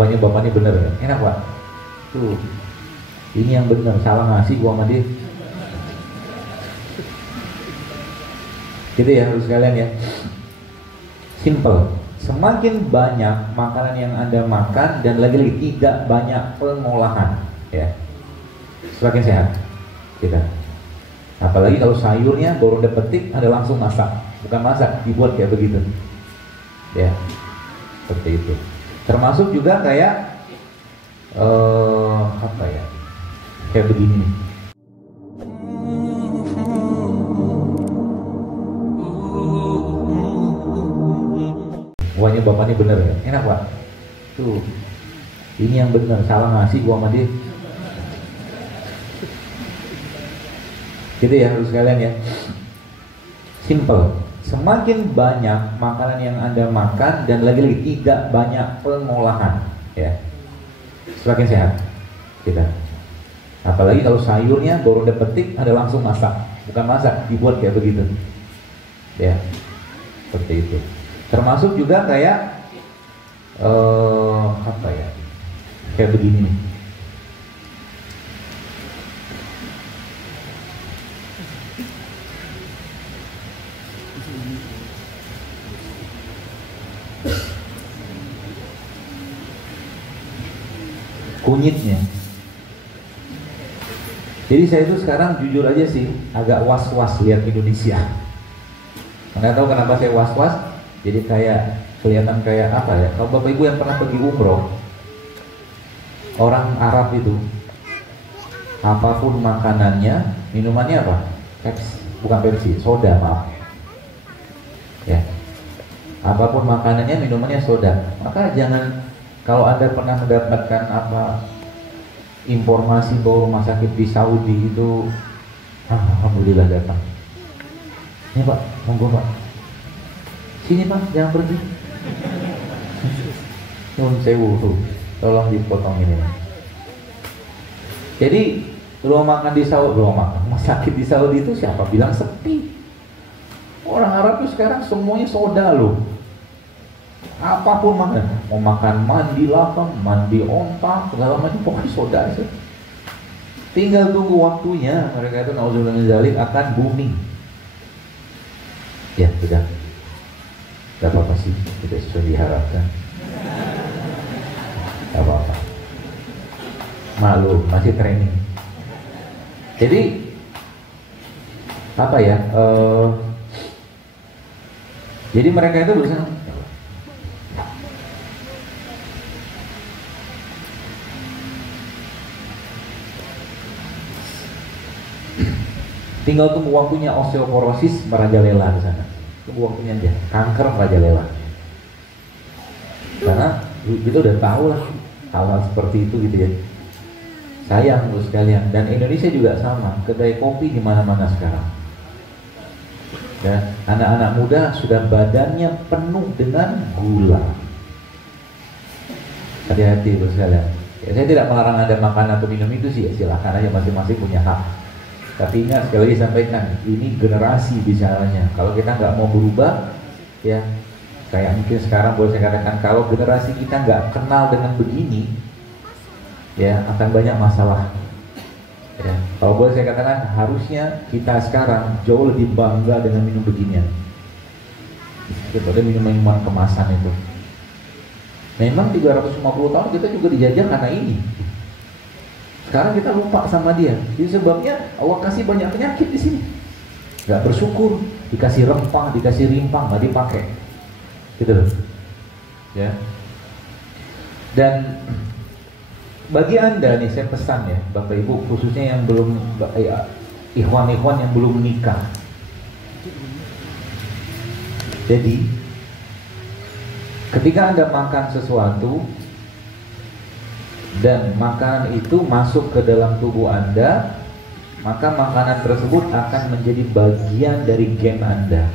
Wahnya bapak ini bener ya? Enak pak? Tuh, ini yang bener, salah ngasih gua sama dia. Gitu ya harus sekalian ya. Simple. Semakin banyak makanan yang Anda makan dan lagi-lagi tidak banyak pengolahan, ya, semakin sehat kita. Apalagi kalau sayurnya baru Anda petik, Anda langsung masak, bukan masak, dibuat kayak begitu, ya, seperti itu. Termasuk juga kayak apa ya, kayak begini nih. Wahnya bapak ini bener ya? Enak pak? Tuh, ini yang bener, salah ngasih gua sama dia. Gitu ya harus sekalian ya. Simple. Semakin banyak makanan yang Anda makan dan lagi-lagi tidak banyak pengolahan, ya, semakin sehat kita. Apalagi kalau sayurnya baru Anda petik, Anda langsung masak, bukan masak, dibuat kayak begitu, ya, seperti itu. Termasuk juga kayak apa ya, kayak begini nih. Kunyitnya. Jadi saya itu sekarang jujur aja sih agak was-was lihat Indonesia. Nggak tahu kenapa saya was-was. Jadi kayak kelihatan kayak apa ya? Kalau bapak ibu yang pernah pergi umroh, orang Arab itu apapun makanannya, minumannya apa? Pepsi, bukan Pepsi, soda, maaf. Ya, apapun makanannya, minumannya soda. Maka jangan, kalau Anda pernah mendapatkan apa informasi bahwa rumah sakit di Saudi itu, alhamdulillah datang. Ini pak, monggo pak. Sini pak, jangan pergi. Nun sewu, tolong dipotong ini. Jadi ruang makan di Saudi, rumah sakit di Saudi itu siapa bilang sepi? Orang Arab itu sekarang semuanya soda loh. Apapun makan, mau makan mandi lapang, mandi onta, segala macam pokoknya soda aja. Tinggal tunggu waktunya, mereka itu nauzubillah min dzalik akan booming. Ya sudah. Gak apa-apa sih, tidak sesuai diharapkan. Gak apa-apa. Malu, masih training. Jadi apa ya? Jadi mereka itu berusaha. Tinggal tunggu waktunya osteoporosis merajalela di sana. Tunggu waktunya aja, kanker merajalela. Karena kita udah tahu lah hal-hal seperti itu gitu ya. Sayang loh sekalian. Dan Indonesia juga sama, kedai kopi di mana-mana sekarang. Dan anak-anak muda sudah badannya penuh dengan gula. Hati-hati loh sekalian. Ya, saya tidak melarang Anda makan atau minum itu sih, ya, silahkan aja, masing-masing punya hak. Tapi ingat, sekali lagi sampaikan, ini generasi bicaranya. Kalau kita nggak mau berubah, ya kayak mungkin sekarang boleh saya katakan, kalau generasi kita nggak kenal dengan begini, ya akan banyak masalah. Ya, kalau boleh saya katakan, harusnya kita sekarang jauh lebih bangga dengan minum beginian daripada minuman kemasan itu. Memang 350 tahun kita juga dijajah karena ini. Sekarang kita lupa sama dia. Jadi sebabnya Allah kasih banyak penyakit di sini. Gak bersyukur, dikasih rempah, dikasih rimpang, nggak dipakai. Gitu loh. Ya. Dan bagi Anda nih saya pesan ya, Bapak Ibu, khususnya yang belum ikhwan-ikhwan yang belum menikah. Jadi ketika Anda makan sesuatu dan makanan itu masuk ke dalam tubuh Anda, maka makanan tersebut akan menjadi bagian dari gen Anda.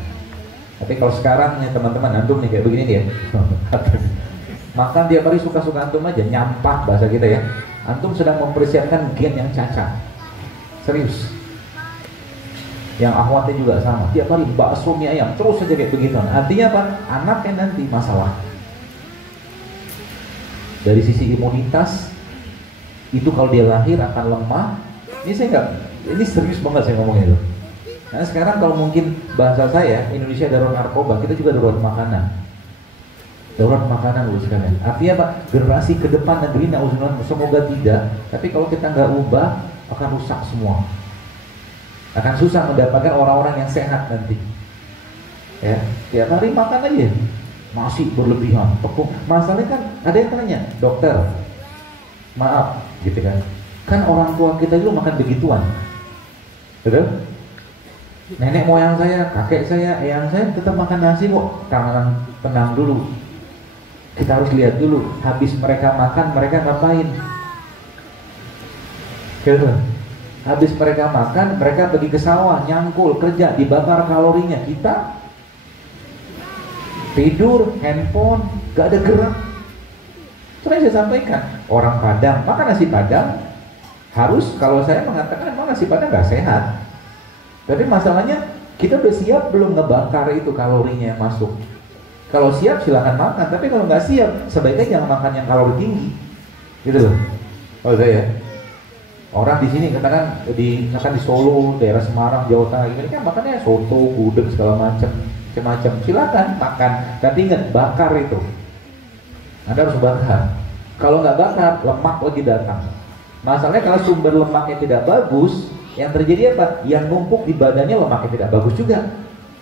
Tapi kalau sekarang nih teman-teman, antum nih kayak begini dia, makan tiap hari suka-suka antum aja, nyampah bahasa kita ya. Antum sedang mempersiapkan gen yang cacat. Serius. Yang akhwatnya juga sama, tiap hari bakso mie ayam, terus saja kayak begitu. Artinya apa? Anaknya nanti masalah. Dari sisi imunitas, itu kalau dia lahir akan lemah. Ini saya nggak, ini serius banget saya ngomongnya itu. Nah sekarang kalau mungkin bahasa saya, Indonesia darurat narkoba, kita juga darurat makanan. Darurat makanan loh sekalian. Artinya apa? Generasi ke depan negeri na'udzubillah, semoga tidak. Tapi kalau kita nggak ubah, akan rusak semua. Akan susah mendapatkan orang-orang yang sehat nanti. Ya, tiap hari makan aja masih berlebihan, tepung. Masalahnya kan ada yang tanya, dokter, maaf, gitu kan orang tua kita dulu makan begituan, betul? Nenek moyang saya, kakek saya, eyang saya tetap makan nasi kok. Tenang dulu. Kita harus lihat dulu, habis mereka makan, mereka ngapain? Gitu. Habis mereka makan, mereka pergi ke sawah, nyangkul, kerja, dibakar kalorinya. Kita tidur, handphone, gak ada gerak. Itu yang saya sampaikan. Orang Padang makan nasi Padang, harus, kalau saya mengatakan memang nasi Padang gak sehat. Tapi masalahnya kita udah siap belum ngebakar itu kalorinya yang masuk. Kalau siap silahkan makan, tapi kalau nggak siap sebaiknya jangan makan yang kalori tinggi, gitu loh. Kalau saya, orang di sini katakan di Solo, daerah Semarang, Jawa Tengah gini kan makannya soto, gudeg segala macam, silakan makan. Tapi ingat bakar itu, Anda harus bakar. Kalau nggak bakar, lemak lagi datang. Masalahnya kalau sumber lemaknya tidak bagus, yang terjadi apa? Yang numpuk di badannya lemaknya tidak bagus juga.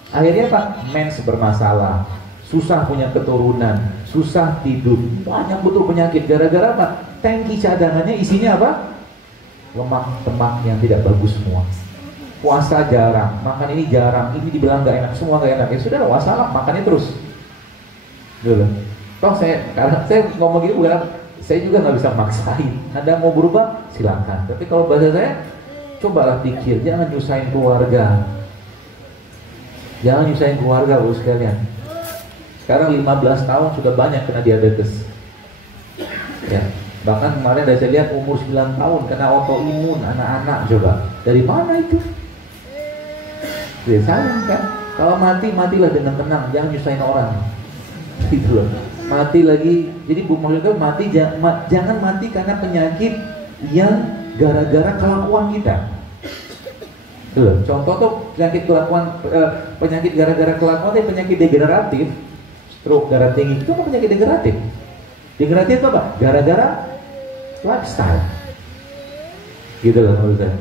Akhirnya apa? Mens bermasalah, susah punya keturunan, susah tidur, banyak betul penyakit. Gara-gara apa? Tangki cadangannya isinya apa? Lemak-lemak yang tidak bagus semua. Puasa jarang, makan ini jarang, ini dibilang gak enak, semua gak enak. Ya sudah, wassalam, makannya terus. Dulu. Toh karena saya ngomong gini bukan, saya juga nggak bisa maksain. Anda mau berubah, silakan. Tapi kalau bahasa saya, cobalah pikir, jangan nyusahin keluarga. Jangan nyusahin keluarga, bos sekalian. Sekarang 15 tahun sudah banyak kena diabetes. Ya, bahkan kemarin saya lihat umur 9 tahun kena autoimun anak-anak. Coba, dari mana itu? Ya sayang kan? Kalau matilah dengan tenang, jangan nyusahin orang. Gitu loh. Mati lagi. Jadi maksudnya mati jangan mati karena penyakit yang gara-gara kelakuan kita. Tuh, contoh tuh penyakit gara-gara kelakuan itu penyakit degeneratif, stroke, darah tinggi itu apa penyakit degeneratif? Degeneratif itu apa? Gara-gara lifestyle. Gitu loh menurut saya.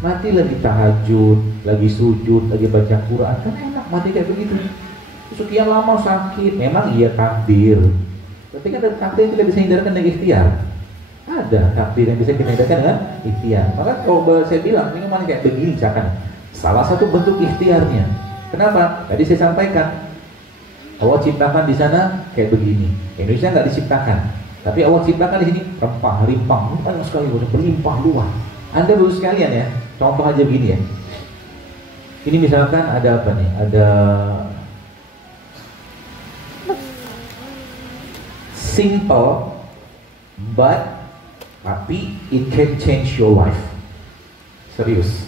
Mati lagi tahajud, lagi sujud, lagi baca Quran, kan enak mati kayak begitu. Sekian lama sakit, memang iya takdir. Tapi kan takdir tidak bisa hindarkan dengan ikhtiar. Ada takdir yang bisa kita hindarkan dengan ikhtiar. Maka kalau saya bilang minuman kayak begini misalkan, salah satu bentuk ikhtiarnya. Kenapa? Tadi saya sampaikan, Allah ciptakan di sana kayak begini. Indonesia nggak diciptakan, tapi Allah ciptakan di sini rempah, limpah, banyak sekali, berlimpah luas. Anda baru sekalian ya, contoh aja begini ya. Ini misalkan ada apa nih? Ada simple, but tapi it can change your life. Serius.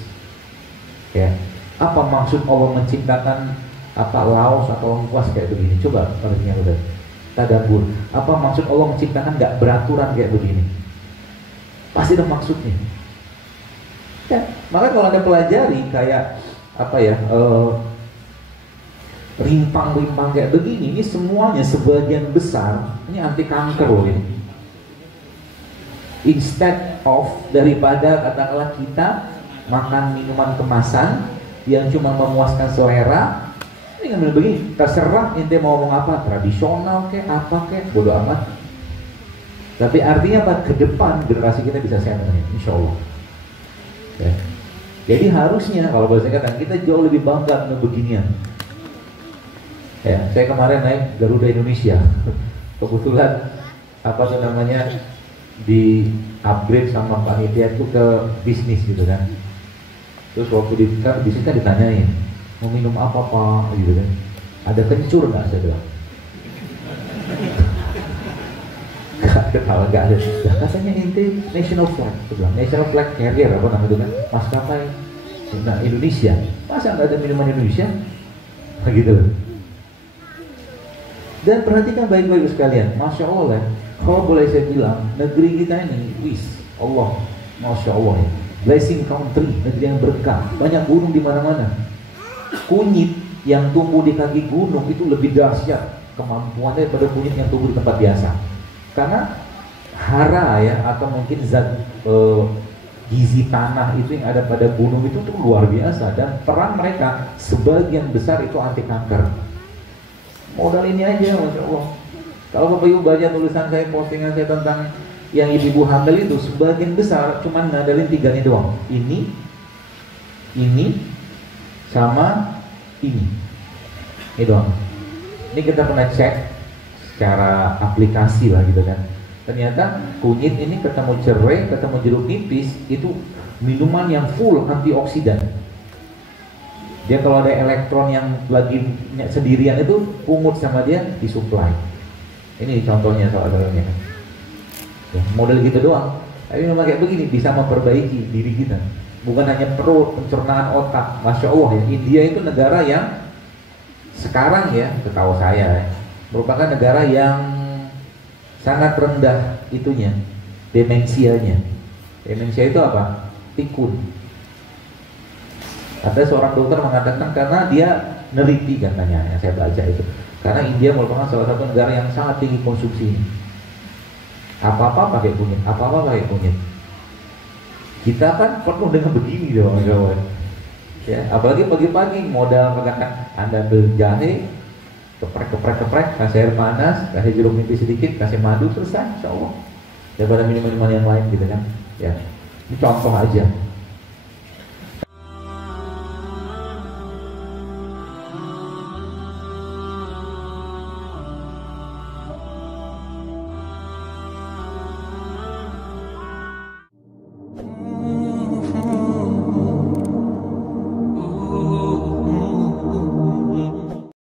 Ya. Apa maksud Allah menciptakan apa laos atau lengkuas kayak begini? Coba artinya udah tadabbur. Apa maksud Allah menciptakan nggak beraturan kayak begini? Pasti ada maksudnya. Ya, maka kalau Anda pelajari kayak apa ya, rimpang-rimpang kayak begini, ini semuanya sebagian besar ini anti kanker loh ini. Instead of daripada katakanlah kita makan minuman kemasan yang cuma memuaskan selera, ini ngambil begini, terserah ente mau ngomong apa, tradisional kayak apa kayak, bodo amat. Tapi artinya apa? Ke depan generasi kita bisa sehat nih, insya Allah. Ya. Jadi harusnya kalau bahasa kata kita jauh lebih bangga dengan beginian. Ya, saya kemarin naik Garuda Indonesia, kebetulan apa tuh namanya di upgrade sama panitia itu ke bisnis gitu kan. Terus waktu di bisnis kan ditanyain mau minum apa pak gitu kan. Ada kencur nggak, saya bilang. Ketawa nggak ada. Nah, katanya ente national flag, saya bilang national flag carrier apa namanya itu kan, maskapai nah Indonesia. Masa nggak ada minuman Indonesia? Begitu. Dan perhatikan baik-baik sekalian, masya Allah. Kalau boleh saya bilang, negeri kita ini, Allah, Masya Allah ya, blessing country, negeri yang berkah, banyak gunung di mana-mana. Kunyit yang tumbuh di kaki gunung itu lebih dahsyat kemampuannya daripada kunyit yang tumbuh di tempat biasa. Karena hara ya, atau mungkin zat gizi tanah itu yang ada pada gunung itu tuh luar biasa, dan peran mereka sebagian besar itu anti kanker. Modal ini aja, Masya Allah. Kalau Bapak Ibu baca tulisan saya, postingan saya tentang yang ibu-ibu hamil itu, sebagian besar cuma ngadalin 3 ini doang. Ini, sama ini doang. Ini kita pernah cek secara aplikasi lah gitu kan. Ternyata kunyit ini ketemu cerai, ketemu jeruk nipis, itu minuman yang full antioksidan. Dia kalau ada elektron yang lagi sendirian itu pungut sama dia, disuplai. Ini contohnya soal-soalnya. Ya, model gitu doang. Tapi memang kayak begini bisa memperbaiki diri kita. Bukan hanya perut, pencernaan otak. Masya Allah ya, India itu negara yang sekarang ya, setahu saya ya, merupakan negara yang sangat rendah itunya, demensianya. Demensia itu apa? Pikun. Ada seorang dokter mengatakan karena dia neliti katanya, yang saya baca itu, karena India merupakan salah satu negara yang sangat tinggi konsumsi. Apa-apa pakai kunyit, apa-apa pakai kunyit. Kita kan penuh dengan begini dong, kawan. Ya, apalagi pagi-pagi modal mengatakan Anda beli jahe, keprek, kasih air panas, kasih jeruk nipis sedikit, kasih madu, selesai, insya Allah. Daripada minuman-minuman yang lain gitu kan. Ya, ini contoh aja.